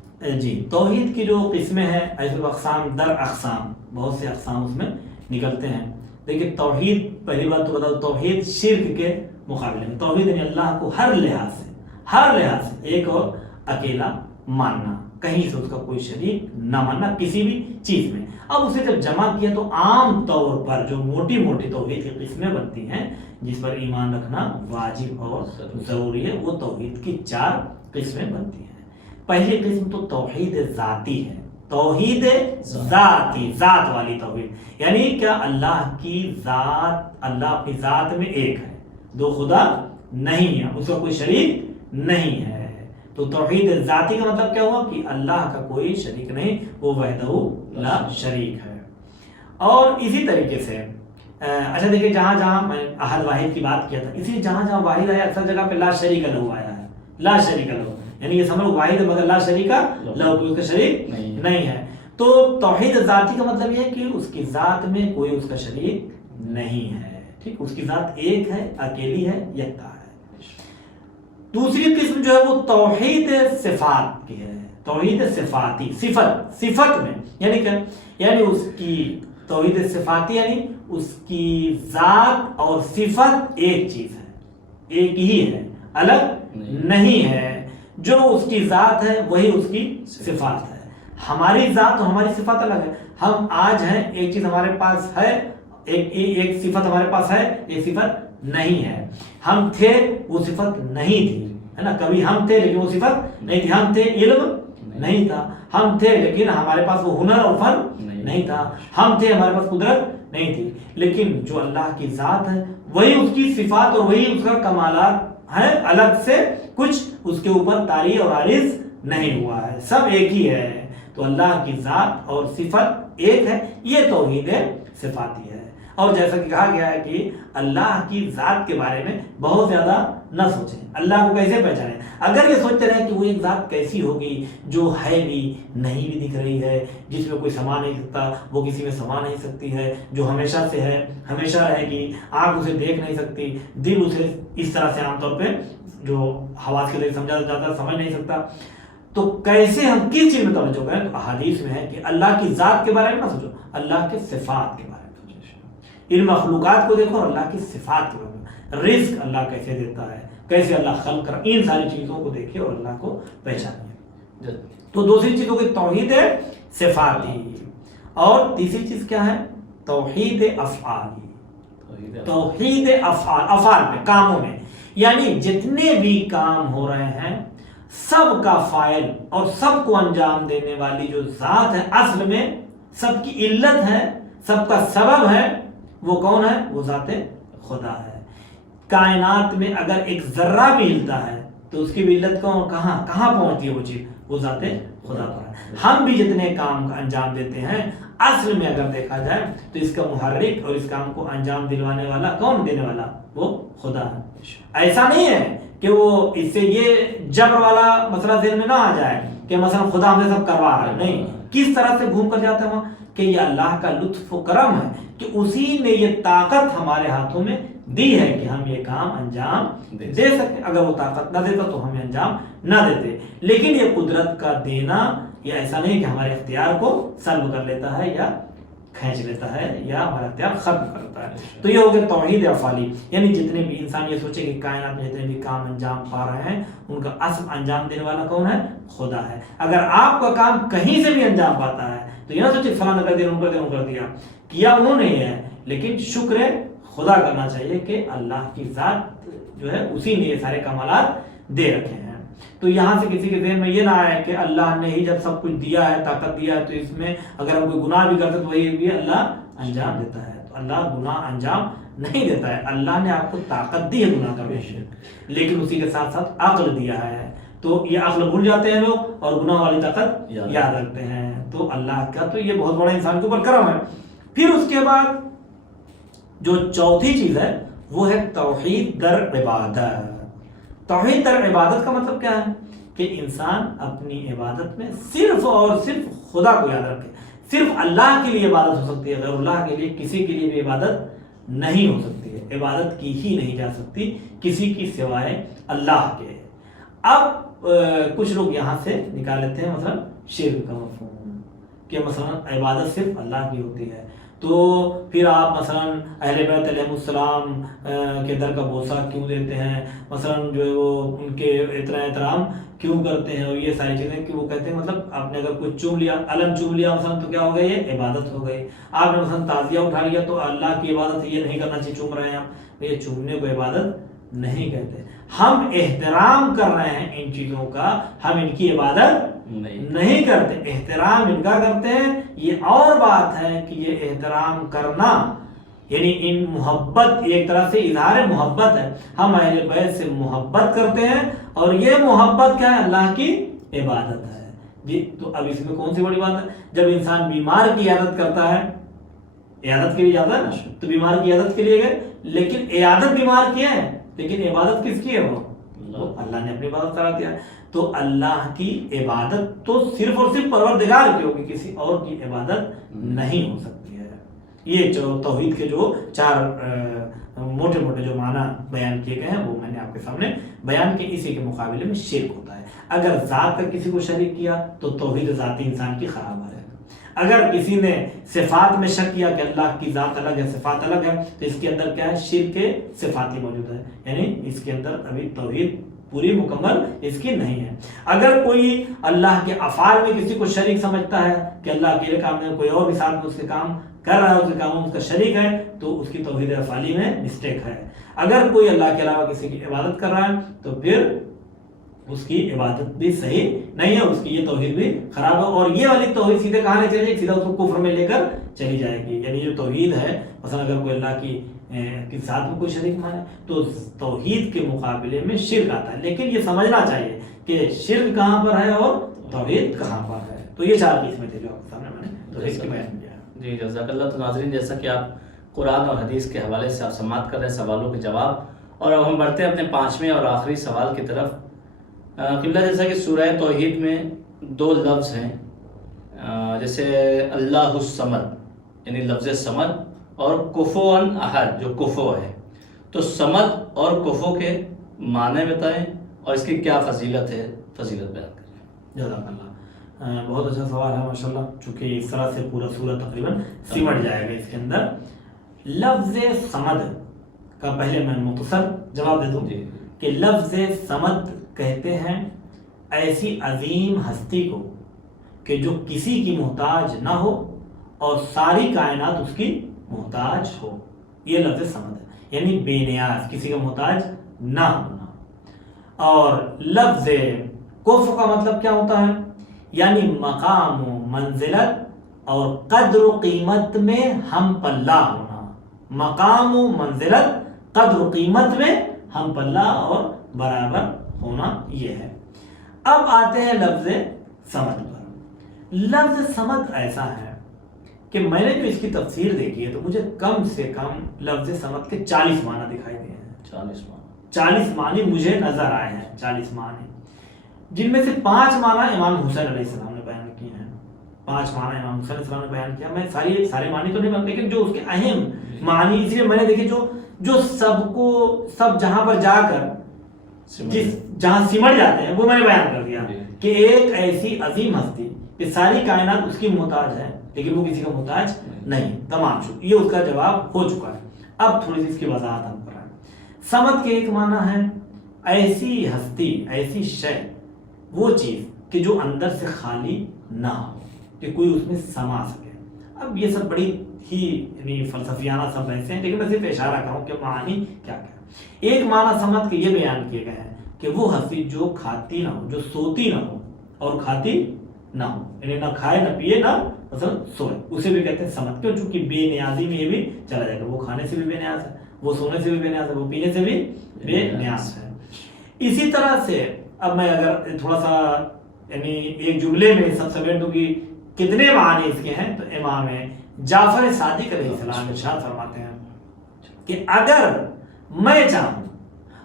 جی، توحید کی جو قسمیں ہیں ایسے اقسام در اقسام، بہت سے اقسام اس میں نکلتے ہیں. دیکھیں توحید، پہلی بات تو بتاؤ، توحید شرک کے مقابلے میں توحید یعنی اللہ کو ہر لحاظ سے ایک اور اکیلا ماننا، کہیں سے اس کا کوئی شریک نہ ماننا کسی بھی چیز میں. اب اسے جب جمع کیا تو عام طور پر جو موٹی موٹی توحید کی قسمیں بنتی ہیں جس پر ایمان رکھنا واجب اور ضروری ہے، وہ توحید کی 4 قسمیں بنتی ہیں. پہلی قسم تو توحید ذاتی ہے. توحید ذاتی، ذات والی توحید، یعنی کیا اللہ کی ذات، اللہ اپنی ذات میں ایک ہے، دو خدا نہیں ہے، اس کا کوئی شریک نہیں ہے. تو توحید ذاتی کا مطلب کیا ہوا کہ اللہ کا کوئی شریک نہیں، وہ وحدہ لا شریک ہے. اور اسی طریقے سے اچھا دیکھیں، جہاں جہاں میں احد واحد کی بات کیا تھا، اسی لیے جہاں جہاں واحد آیا اکثر جگہ پہ لا شریک لہ آیا ہے. لا شریک لہ یعنی یہ سمجھو واحد ہے مگر لا شریک لہ، کوئی اس کا شریک نہیں ہے. تو توحید ذاتی کا مطلب یہ ہے کہ اس کی ذات میں کوئی اس کا شریک نہیں ہے. ٹھیک، اس کی ذات ایک ہے، اکیلی ہے، یکتا ہے. دوسری قسم جو ہے وہ توحید صفات کی ہے. توحید صفاتی، صفت میں، یعنی کہ یعنی اس کی توحید صفاتی یعنی اس کی ذات اور صفت ایک چیز ہے، ایک ہی ہے، الگ نہیں ہے. جو اس کی ذات ہے وہی اس کی صفات ہے. ہماری ذات اور ہماری صفات الگ ہے. ہم آج ہیں، ایک چیز ہمارے پاس ہے، ایک صفت ہمارے پاس ہے، ایک صفت نہیں ہے. ہم تھے، وہ صفت نہیں تھی، ہے نا. کبھی ہم تھے لیکن وہ صفت نہیں تھی. ہم تھے، علم نہیں تھا. ہم تھے لیکن ہمارے پاس وہ ہنر اور فن نہیں تھا. ہم تھے، ہمارے پاس قدرت نہیں تھی. لیکن جو اللہ کی ذات ہے وہی اس کی صفات اور وہی اس کا کمالات ہیں. الگ سے کچھ اس کے اوپر طاری اور عارض نہیں ہوا ہے، سب ایک ہی ہے. تو اللہ کی ذات اور صفت ایک ہے، یہ توحید صفاتی ہے. اور جیسا کہ کہا گیا ہے کہ اللہ کی ذات کے بارے میں بہت زیادہ نہ سوچیں. اللہ کو کیسے پہچانیں؟ اگر یہ سوچتے رہیں کہ وہ ایک ذات کیسی ہوگی جو ہے بھی، نہیں بھی دکھ رہی ہے، جس میں کوئی سما نہیں سکتا، وہ کسی میں سما نہیں سکتی ہے، جو ہمیشہ سے ہے، ہمیشہ رہے گی، آنکھ اسے دیکھ نہیں سکتی، دل اسے اس طرح سے عام طور پہ جو حواس کے ذریعے سمجھا جاتا ہے سمجھ نہیں سکتا، تو کیسے ہم کس چیز میں توجہ کریں؟ تو احادیث میں ہے کہ اللہ کی ذات کے بارے میں نہ سوچو، اللہ کے صفات کے بارے میں. ان مخلوقات کو دیکھو اور اللہ کی صفات کے بارے میں. رزق اللہ کیسے دیتا ہے، کیسے اللہ خلق کر، ان ساری چیزوں کو دیکھیں اور اللہ کو پہچانیں. تو دوسری چیز ہو گئی توحید صفاتی. اور تیسری چیز کیا ہے؟ توحید افعالی. توحید افعال میں، کاموں میں، یعنی جتنے بھی کام ہو رہے ہیں سب کا فاعل اور سب کو انجام دینے والی جو ذات ہے، اصل میں سب کی علت ہے، سب کا سبب ہے، وہ کون ہے؟ وہ ذات خدا ہے. کائنات میں اگر ایک ذرہ بھی ہلتا ہے تو اس کی بھی علت کہاں پہنچتی ہے؟ وہ چیز وہ ذات خدا پر ہے. ہم بھی جتنے کام کا انجام دیتے ہیں اصل میں اگر دیکھا جائے تو اس کا محرک اور اس کام کو انجام دلوانے والا کون؟ دینے والا وہ خدا ہے. ایسا نہیں ہے کہ وہ اس سے یہ جبر والا مسئلہ ذہن میں نہ آ جائے کہ مثلا خدا ہم سے سب کروا رہا ہے، نہیں، کس طرح سے گھوم کر جاتا ہے وہاں کہ یہ اللہ کا لطف و کرم ہے کہ اسی نے یہ طاقت ہمارے ہاتھوں میں دی ہے کہ ہم یہ کام انجام دے سکتے. اگر وہ طاقت نہ دیتا تو ہمیں انجام نہ دیتے. لیکن یہ قدرت کا دینا یہ ایسا نہیں کہ ہمارے اختیار کو سلب کر لیتا ہے یا کھینچ لیتا ہے یا ہمارا اختیار ختم کرتا ہے. تو یہ ہو گیا توحید افعالی، یعنی جتنے بھی انسان یہ سوچے کہ کائنات میں جتنے بھی کام انجام پا رہے ہیں ان کا اصل انجام دینے والا کون ہے؟ خدا ہے. اگر آپ کا کام کہیں سے بھی انجام پاتا ہے تو یہ نہ سوچے فلاں نے کر دیا، انہوں کر دیا، کیا انہوں نے ہے، لیکن شکر خدا کرنا چاہیے کہ اللہ کی ذات جو ہے اسی نے یہ سارے کمالات دے رکھے ہیں. تو یہاں سے کسی کے ذہن میں یہ نہ آئے کہ اللہ نے ہی جب سب کچھ دیا ہے، طاقت دیا ہے، تو اس میں اگر ہم کوئی گناہ بھی کرتے تو وہی بھی اللہ انجام دیتا ہے. تو اللہ گناہ انجام نہیں دیتا ہے. اللہ نے آپ کو طاقت دی ہے گناہ کرنے کی، لیکن اسی کے ساتھ ساتھ عقل دیا ہے. تو یہ عقل بھول جاتے ہیں لوگ اور گناہ والی طاقت یاد رکھتے ہیں. تو اللہ کا تو یہ بہت بڑا انسان کے اوپر کرم ہے. پھر اس کے بعد جو چوتھی چیز ہے وہ ہے توحید در عبادت. توحید در عبادت کا مطلب کیا ہے؟ کہ انسان اپنی عبادت میں صرف اور صرف خدا کو یاد رکھے. صرف اللہ کے لیے عبادت ہو سکتی ہے، غیر اللہ کے لیے کسی کے لیے بھی عبادت نہیں ہو سکتی ہے. عبادت کی ہی نہیں جا سکتی کسی کی سوائے اللہ کے. اب کچھ لوگ یہاں سے نکال لیتے ہیں مثلا شرک کا مفہوم کہ مثلا عبادت صرف اللہ کی ہوتی ہے. تو پھر آپ مثلا اہل بیت علیہ السلام کے در کا بوسہ کیوں دیتے ہیں، مثلا جو ہے وہ ان کے اتنا احترام کیوں کرتے ہیں، اور یہ ساری چیزیں کہ وہ کہتے ہیں مطلب آپ نے اگر کچھ چوم لیا، علم چوم لیا مثلا تو کیا ہو گئی؟ یہ عبادت ہو گئی. آپ نے مثلا تعزیہ اٹھا لیا تو اللہ کی عبادت یہ نہیں کرنا چاہیے، چوم رہے ہیں آپ، یہ چومنے کو عبادت نہیں کہتے. ہم احترام کر رہے ہیں ان چیزوں کا، ہم ان کی عبادت نہیں کرتے، احترام ان کا کرتے ہیں. یہ اور بات ہے کہ یہ احترام کرنا یعنی ان محبت ایک طرح سے اظہار محبت ہے. ہم اہل بیت سے محبت کرتے ہیں اور یہ محبت کیا ہے؟ اللہ کی عبادت ہے. جی تو اب اس میں کون سی بڑی بات ہے؟ جب انسان بیمار کی عیادت کرتا ہے، عیادت کے لیے جاتا ہے نا، تو بیمار کی عیادت کے لیے گئے، لیکن عیادت بیمار کی ہے، لیکن عبادت کس کی ہے؟ وہ اللہ نے اپنی عبادت کرا دیا. تو اللہ کی عبادت تو صرف اور صرف پروردگار کی ہوگی، کسی اور کی عبادت نہیں ہو سکتی ہے. یہ جو توحید کے جو چار موٹے موٹے جو معنی بیان کیے گئے ہیں وہ میں نے آپ کے سامنے بیان کیے. اسی کے مقابلے میں شرک ہوتا ہے. اگر ذات کا کسی کو شریک کیا تو توحید ذاتی انسان کی خراب ہے. اگر کسی نے صفات میں شک کیا کہ اللہ کی ذات الگ ہے، صفات الگ ہے، تو اس کے اندر کیا ہے؟ شرک صفاتی موجود ہے، یعنی اس کے اندر ابھی توحید پوری مکمل اس کی نہیں ہے. اگر کوئی اللہ کے افعال میں کسی کو شریک سمجھتا ہے کہ اللہ اکیلے کام میں کوئی اور بھی ساتھ میں اس کے کام کر رہا ہے، اس کے کاموں میں اس کا شریک ہے، تو اس کی توحید افعالی میں مسٹیک ہے. اگر کوئی اللہ کے علاوہ کسی کی عبادت کر رہا ہے تو پھر اس کی عبادت بھی صحیح نہیں ہے، اس کی یہ توحید بھی خراب ہے. اور یہ والی توحید سیدھے کہاں لے چلے جائے؟ سیدھا اس کو کفر میں لے کر چلی جائے گی. یعنی جو توحید ہے مثلا اگر کوئی اللہ کی ساتھ میں کوئی شریک مانے تو توحید کے مقابلے میں شرک آتا ہے. لیکن یہ سمجھنا چاہیے کہ شرک کہاں پر ہے اور توحید کہاں پر ہے. تو یہ چار قسمیں تھے جو آپ کے سامنے میں نے توحید کی بیان کیا. جی جزاک اللہ. تو ناظرین جیسا کہ آپ قرآن اور حدیث کے حوالے سے آپ سماعت کر رہے ہیں سوالوں کے جواب، اور اب ہم بڑھتے ہیں اپنے پانچویں اور آخری سوال کی طرف. قبلہ جیسا کہ سورہ توحید میں دو لفظ ہیں، جیسے اللہ الصمد یعنی لفظ صمد اور کفواً احد جو کفو ہے. تو صمد اور کفو کے معنی بتائیں اور اس کی کیا فضیلت ہے، فضیلت بیان کریں. جزاک اللہ. بہت اچھا سوال ہے ماشاءاللہ، چونکہ اس طرح سے پورا سورہ تقریباً سمٹ جائے گا اس کے اندر. لفظ صمد کا پہلے میں مختصر جواب دے دوں کہ لفظ صمد کہتے ہیں ایسی عظیم ہستی کو کہ جو کسی کی محتاج نہ ہو اور ساری کائنات اس کی محتاج ہو. یہ لفظ صمد ہے، یعنی بے نیاز، کسی کا محتاج نہ ہونا. اور لفظ کفو کا مطلب کیا ہوتا ہے؟ یعنی مقام و منزلت اور قدر و قیمت میں ہم پلہ ہونا. مقام و منزلت، قدر و قیمت میں ہم پلہ اور برابر ہونا، یہ ہے. اب آتے ہیں لفظ صمد پر. لفظ صمد ایسا ہے کہ میں نے جو اس کی تفسیر دیکھی ہے تو مجھے کم سے کم لفظ صمد کے 40 معنی دکھائی دیے ہیں. 40 معنی. 40 معنی مجھے نظر آئے ہیں، 40 معنی، جن میں سے 5 معنی امام حسین علیہ السلام نے بیان کیے ہیں، 5 معنی امام حسین علیہ السلام نے بیان کیا. میں سارے معنی تو نہیں بنتے، لیکن جو اس کے اہم معنی، اس لیے میں نے دیکھے جو سب جہاں پر جا کر جہاں سمٹ جاتے ہیں وہ میں نے بیان کر دیا کہ ایک ایسی عظیم ہستی کہ ساری کائنات اس کی محتاج ہے لیکن وہ کسی کا محتاج نہیں، تمام شکر، یہ اس کا جواب ہو چکا ہے. اب تھوڑی سی اس کی وضاحت ہم کر رہے ہیں. سمد کے ایک معنی ہے ایسی ہستی، ایسی شے، وہ چیز کہ جو اندر سے خالی نہ ہو، کہ کوئی اس میں سما سکے. اب یہ سب بڑی ہی یعنی فلسفیانہ سب بحثیں ہیں، لیکن میں صرف اشارہ کروں کہ معنی کیا کیا. ایک معنی سمد کے یہ بیان کیے گئے ہیں کہ وہ ہستی جو کھاتی نہ ہو، جو سوتی نہ ہو اور کھاتی نہ ہو، یعنی نہ کھائے نہ پیے نہ مثلا سوئے، اسے بھی کہتے ہیں سمد. کیوں؟ چونکہ بے نیازی میں یہ بھی چلا جائے گا، وہ کھانے سے بھی بے نیاز ہے، وہ سونے سے بھی بے نیاز ہے، وہ پینے سے بھی بے نیاز ہے. اسی طرح سے اب میں اگر تھوڑا سا یعنی ایک جملے میں سب سمیٹ دوں کہ کتنے معنی اس کے ہیں، تو امام جعفر صادق علیہ السلام ارشاد فرماتے ہیں کہ اگر میں چاہوں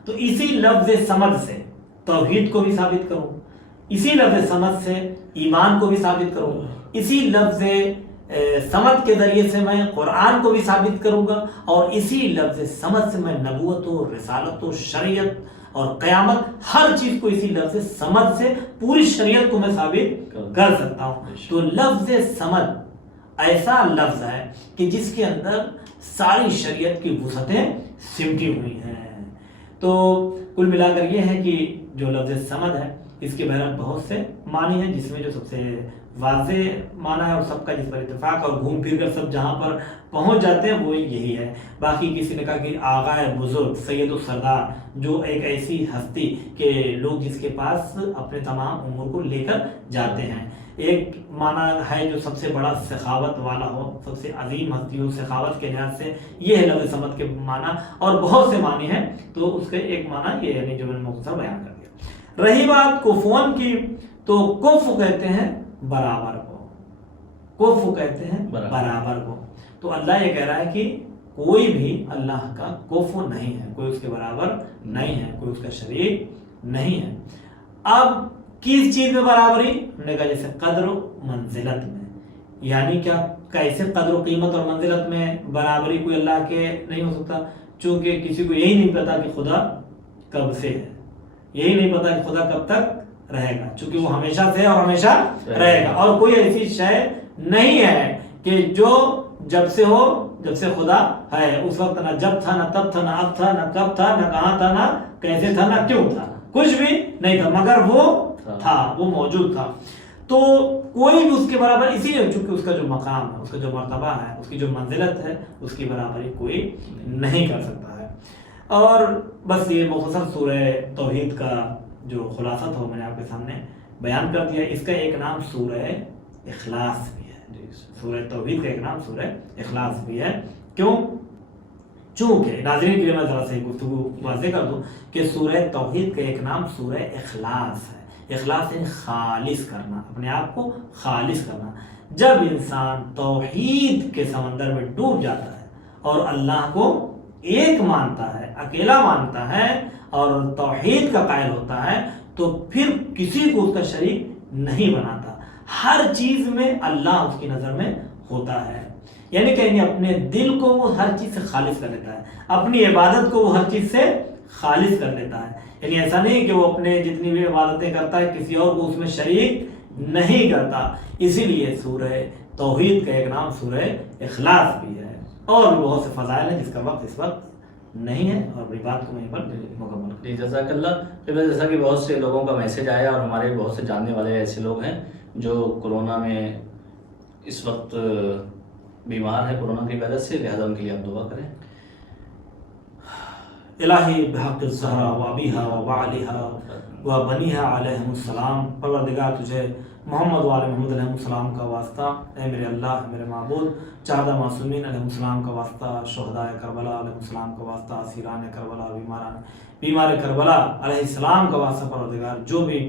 تو اسی لفظ سمد سے توحید کو بھی ثابت کروں، اسی لفظ سمد سے ایمان کو بھی ثابت کروں، اسی لفظ سمد کے ذریعے سے میں قرآن کو بھی ثابت کروں گا، اور اسی لفظ سمد سے میں نبوت و رسالت و شریعت اور قیامت، ہر چیز کو اسی لفظ سمد سے، پوری شریعت کو میں ثابت کر سکتا ہوں. تو لفظ سمد ایسا لفظ ہے کہ جس کے اندر ساری شریعت کی وسعتیں سمٹی ہوئی ہیں. تو کل ملا کر یہ ہے کہ جو لفظ سمد ہے اس کے بہرحال بہت سے معنی ہیں، جس میں جو سب سے واضح معنی ہے اور سب کا جس پر اتفاق اور گھوم پھر کر سب جہاں پر پہنچ جاتے ہیں وہ یہی ہے. باقی کسی نے کہا کہ آغائے بزرگ سید و سردار، جو ایک ایسی ہستی کہ لوگ جس کے پاس اپنے تمام امور کو لے کر جاتے ہیں. ایک معنی ہے جو سب سے بڑا سخاوت والا ہو، سب سے عظیم ہستی ہو سخاوت کے لحاظ سے، یہ ہے لفظ سمد کے معنی، اور بہت سے معنی ہیں. تو اس کے ایک معنی یہ یعنی جو میں نے مختصر بیان کر دیا. رہی بات کفون کی، تو کف کہتے ہیں برابر کو، کف کہتے ہیں برابر کو. تو اللہ یہ کہہ رہا ہے کہ کوئی بھی اللہ کا کف نہیں ہے، کوئی اس کے برابر نہیں ہے، کوئی اس کا شریک نہیں ہے. اب کس چیز میں برابری؟ ہم نے کہا جیسے قدر و منزلت میں، یعنی کیا کیسے قدر و قیمت اور منزلت میں برابری کوئی اللہ کے نہیں ہو سکتا؟ چونکہ کسی کو یہی نہیں پتا کہ خدا کب سے ہے، یہی نہیں پتا کہ خدا کب تک رہے گا، چونکہ وہ ہمیشہ سے ہے اور ہمیشہ رہے گا. اور کوئی ایسی شے نہیں ہے کہ جو جب سے ہو، جب سے خدا ہے اس وقت نہ جب تھا نہ تب تھا نہ اب تھا نہ کب تھا نہ کہاں تھا نہ کیسے تھا نہ کیوں تھا، کچھ بھی نہیں تھا مگر وہ تھا، وہ موجود تھا. تو کوئی بھی اس کے برابر، اسی لیے چونکہ اس کا جو مقام ہے، اس کا جو مرتبہ ہے، اس کی جو منزلت ہے، اس کی برابری کوئی نہیں کر سکتا ہے. اور بس یہ مختصر سورہ توحید کا جو خلاصہ تھا میں نے آپ کے سامنے بیان کر دیا. اس کا ایک نام سورہ اخلاص بھی ہے، سورہ توحید کا ایک نام سورہ اخلاص بھی ہے. کیوں؟ چونکہ ناظرین کے لیے میں ذرا سے گفتگو واضح کر دوں کہ سورہ توحید کا ایک نام سورہ اخلاص ہے. اخلاص یعنی خالص کرنا، اپنے آپ کو خالص کرنا. جب انسان توحید کے سمندر میں ڈوب جاتا ہے اور اللہ کو ایک مانتا ہے، اکیلا مانتا ہے اور توحید کا قائل ہوتا ہے، تو پھر کسی کو اس کا شریک نہیں بناتا. ہر چیز میں اللہ اس کی نظر میں ہوتا ہے. یعنی کہ اپنے دل کو وہ ہر چیز سے خالص کر لیتا ہے، اپنی عبادت کو وہ ہر چیز سے خالص کر لیتا ہے. یعنی ایسا نہیں کہ وہ اپنے جتنی بھی عبادتیں کرتا ہے کسی اور کو اس میں شریک نہیں کرتا. اسی لیے سورہ توحید کا ایک نام سورہ اخلاص بھی ہے. اور بھی بہت سے فضائل ہیں جس کا وقت اس وقت نہیں ہے، اور بڑی بات کو میں پر مکمل کروں. جی جزاک اللہ. جیسا کہ بہت سے لوگوں کا میسج آیا اور ہمارے بہت سے جاننے والے ایسے لوگ ہیں جو کورونا میں اس وقت بیمار ہیں کورونا کی وجہ سے، لہذا ان کے لیے آپ دعا کریں. الہی بحق الزہرا و ابیہا و بعلہا وبنيها عليهم السلام. پروردگار تجھے محمد و آل محمد علیہ السلام کا واسطہ، اے میرے اللہ میرے معبود، چہدہ معصومین علیہ السلام کا واسطہ، شہداء کربلا علیہ السلام کا واسطہ، اسیران کربلا، بیمار کربلا علیہ السلام کا واسطہ، پروردگار جو بھی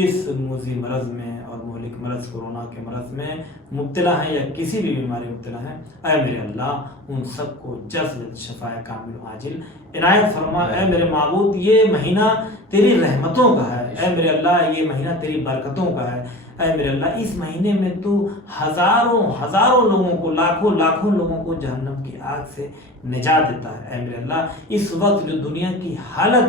اس موذی مرض میں اور مہلک مرض کورونا کے مرض میں مبتلا ہیں یا کسی بھی بیماری مبتلا ہیں، اے میرے اللہ ان سب کو جلد شفاء کامل و عاجل عنایت فرما. اے میرے معبود یہ مہینہ تیری رحمتوں کا ہے، اے میرے اللہ یہ مہینہ تیری برکتوں کا ہے. اے میرے اللہ اس مہینے میں تو ہزاروں لوگوں کو، لاکھوں لوگوں کو جہنم کی آگ سے نجات دیتا ہے. اے میرے اللہ اس وقت جو دنیا کی حالت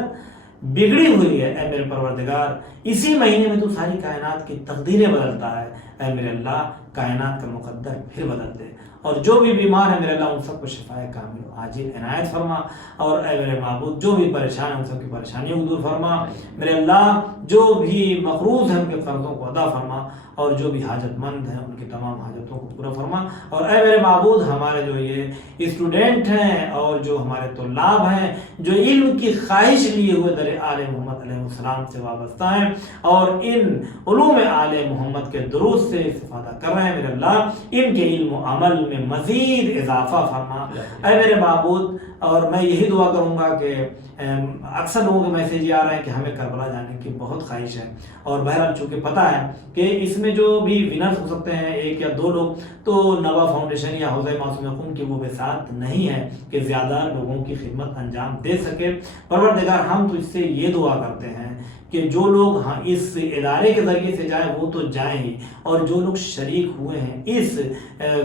بگڑی ہوئی ہے، اے میرے پروردگار اسی مہینے میں تو ساری کائنات کی تقدیریں بدلتا ہے. اے میرے اللہ کائنات کا مقدر پھر بدل دے، اور جو بھی بیمار ہیں میرے اللہ ان سب کو شفاء کامل و عاجل عنایت فرما. اور اے میرے معبود جو بھی پریشان ہیں ان سب کی پریشانیوں کو دور فرما. میرے اللہ جو بھی مقروض ہیں ان کے قرضوں کو ادا فرما، اور جو بھی حاجت مند ہیں ان کی تمام حاجتوں کو پورا فرما. اور اے میرے معبود ہمارے جو یہ اسٹوڈنٹ ہیں اور جو ہمارے طلاب ہیں جو علم کی خواہش لیے ہوئے در آل محمد علیہ السلام سے وابستہ ہیں اور ان علوم آل محمد کے دروس سے استفادہ کر رہے ہیں، میرے اللہ ان کے علم و عمل میں مزید اضافہ فرما. اے میرے معبود اور میں یہی دعا کروں گا کہ اکثر لوگوں کے میسیج یہ آ رہے ہیں کہ ہمیں کربلا جانے کی بہت خواہش ہے، اور بہرحال چونکہ پتہ ہے کہ اس میں جو بھی ونرز ہو سکتے ہیں 1 یا 2 لوگ، تو نوا فاؤنڈیشن یا حوزہ معصوم خون کی وہ بساط نہیں ہے کہ زیادہ لوگوں کی خدمت انجام دے سکے. پروردگار ہم تو اس سے یہ دعا کرتے ہیں کہ جو لوگ اس ادارے کے ذریعے سے جائیں وہ تو جائیں ہی، اور جو لوگ شریک ہوئے ہیں اس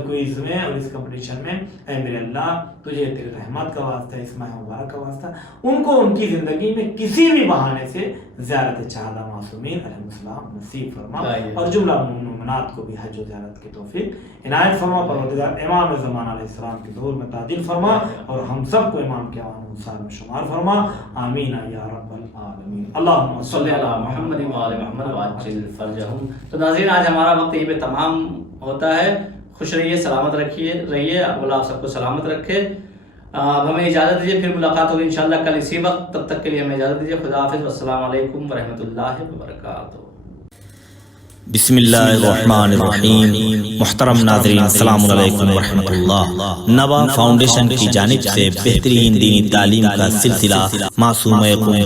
کوئز میں اور اس کمپٹیشن میں، اے میرے اللہ تجھے تیری رحمت کا واسطہ، اس ماہ مبارک کا واسطہ، ان کو ان کی زندگی میں کسی بھی بہانے سے زیارت چہدہ معصومین علیہ السلام نصیب فرما، اور جملہ مومنات کو بھی حج و زیارت کی توفیق عنایت فرما. پروردگار امام زمان علیہ السلام کے دور میں تعجیل فرما، اور ہم سب کو امام کے اعوان انصار میں شمار فرما. آمین یا رب العالمین. اللہم صلی اللہ محمد و آل محمد وعجل فرجہم. تو ناظرین آج ہمارا وقت یہیں پہ تمام ہوتا ہے. خوش رہیے، سلامت رہیے، اللہ آپ سب کو سلامت رکھے. اب ہمیں اجازت دیجیے، پھر ملاقات ہوگی انشاءاللہ کل اسی وقت. تب تک کے لیے ہمیں اجازت دیجیے. خدا حافظ والسلام علیکم ورحمۃ اللہ وبرکاتہ. بسم اللہ الرحمن الرحیم. محترم ناظرین السلام علیکم ورحمۃ اللہ. نوا فاؤنڈیشن کی جانب سے بہترین دینی تعلیم کا سلسلہ معصوم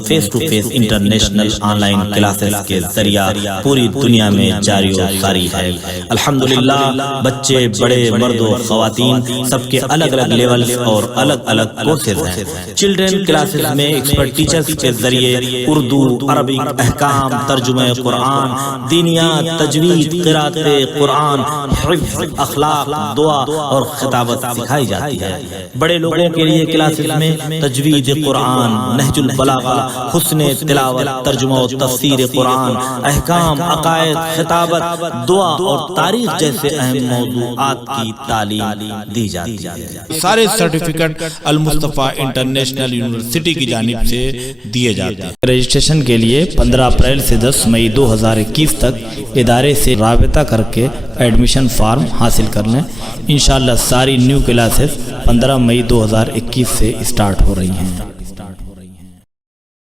face to face international online classes کے ذریعہ پوری دنیا میں جاری و ساری ہے. الحمدللہ بچے بڑے مرد و خواتین سب کے الگ الگ لیولز اور الگ الگ کورسز ہیں. چلڈرن کلاسز میں ایکسپرٹ ٹیچرز کے ذریعے اردو، عربک، احکام، ترجمہ قرآن، دینیات، تجوید، قرات قرآن، حفظ، اخلاق، دعا اور خطابت سکھائی جاتی ہے. بڑے لوگوں کے لیے کلاسز میں تجوید قرآن، نہج البلاغہ، حسن تلاوت، ترجمہ و تفسیر قرآن، احکام، عقائد، خطابت، دعا اور تاریخ جیسے اہم موضوعات کی تعلیم دی جاتی ہے. سارے سرٹیفکیٹ المصطفیٰ انٹرنیشنل یونیورسٹی کی جانب سے دیے جاتے ہیں. رجسٹریشن کے لیے 15 اپریل سے 10 مئی 2021 تک ادارے سے رابطہ کر کے ایڈمیشن فارم حاصل کر لیں. انشاءاللہ ساری نیو کلاسز 15 مئی 2021 سے اسٹارٹ ہو رہی ہیں.